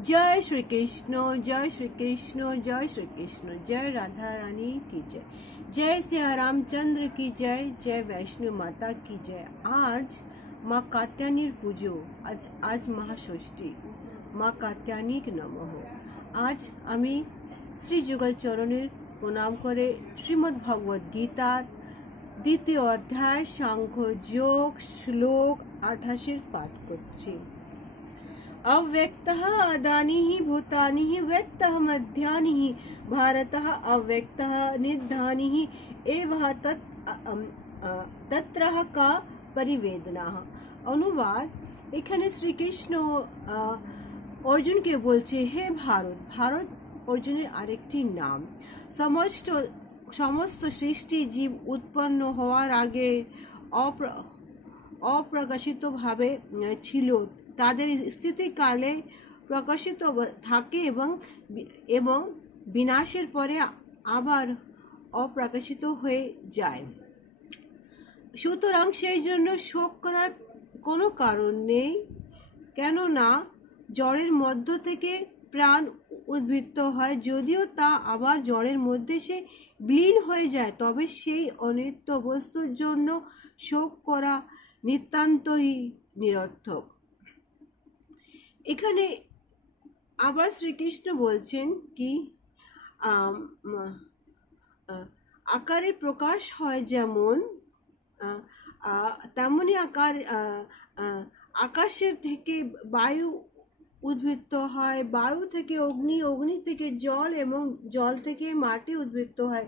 जय श्री कृष्ण, जय श्री कृष्ण, जय श्री कृष्ण। जय राधा रानी की जय, जय सिया रामचंद्र की जय, जय वैष्णो माता की जय। आज माँ कात्यायनीर पुजो, आज महाषष्ठी। माँ कात्यायनीक नमः। आज आमी श्री जुगल चरणेर प्रणाम करे श्रीमद् भगवद गीतार द्वितीय अध्याय सांख्य योग श्लोक 28 पाठ करছি। अव्यक्तः आदानिः भूतानिः व्यक्तः मध्यानिः भारतः अव्यक्तः निधानिः एवः तत्रः का परिवेदनाः। अनुवाद, एखाने श्रीकृष्ण अर्जुनके बोलছে, हे भारत। भारत अर्जुনের আরেকটি নাম। সমস্ত সৃষ্টি জীব উৎপন্ন হওয়ার আগে অপ্রকাশিতভাবে ছিল, তাদের স্থিতিকালে প্রকাশিত থাকে এবং বিনাশের পরে আবার অপ্রকাশিত হয়ে যায়। সুতরাং সেই জন্য শোক করার কোনো কারণ নেই, কেননা জড়ের মধ্য থেকে প্রাণ উদ্ভূত হয়। যদিও তা আবার জড়ের মধ্যে সে বিলীন হয়ে যায়, তবে সেই অনিত্য বস্তুর জন্য শোক করা নিতান্তই নিরর্থক। এখানে আবার শ্রীকৃষ্ণ বলছেন কি, আকারে প্রকাশ হয় যেমন তেমনি আকাশের থেকে বায়ু উদ্ভূত হয়, বায়ু থেকে অগ্নি, অগ্নি থেকে জল এবং জল থেকে মাটি উদ্ভূত হয়।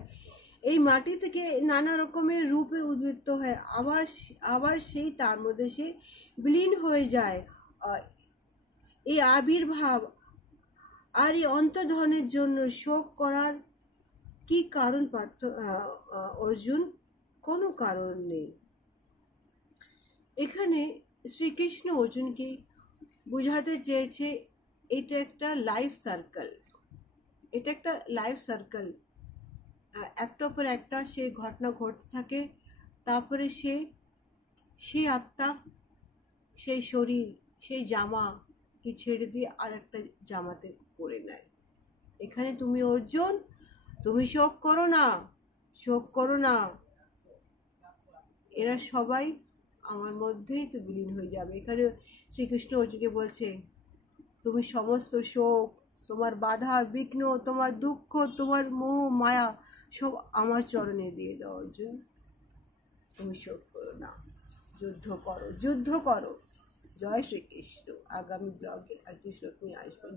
এই মাটি থেকে নানা রকমের রূপে উদ্ভূত হয়, আবার সেই তার মধ্যে সে বিলীন হয়ে যায়। এই আবির্ভাব আর এই অন্তর্ধানের জন্য শোক করার কি কারণ অর্জুন? কোনো কারণ নেই। এখানে শ্রীকৃষ্ণ অর্জুনকে বুঝাতে চেয়েছে এটা একটা লাইফ সার্কেল, এটা একটা লাইফ সার্কেল। একটার পর একটা সে ঘটনা ঘটতে থাকে, তারপরে সেই আত্মা সেই শরীর সেই জামা কি ছেড়ে দিয়ে আর একটা জামাতে পরে নেয়। এখানে তুমি অর্জুন, তুমি শোক করো না, শোক করো না, এরা সবাই আমার মধ্যেই তো বিলীন হয়ে যাবে। এখানে শ্রীকৃষ্ণ অর্জুনকে বলছে, তুমি সমস্ত শোক, তোমার বাধা বিঘ্ন, তোমার দুঃখ, তোমার মোহ মায়া সব আমার চরণে দিয়ে দাও অর্জুন। তুমি শোক করো না, যুদ্ধ করো, যুদ্ধ করো। জয় শ্রীকৃষ্ণ। আগামী ব্লগে আরেকটি শ্লোক নিয়ে আসবেন।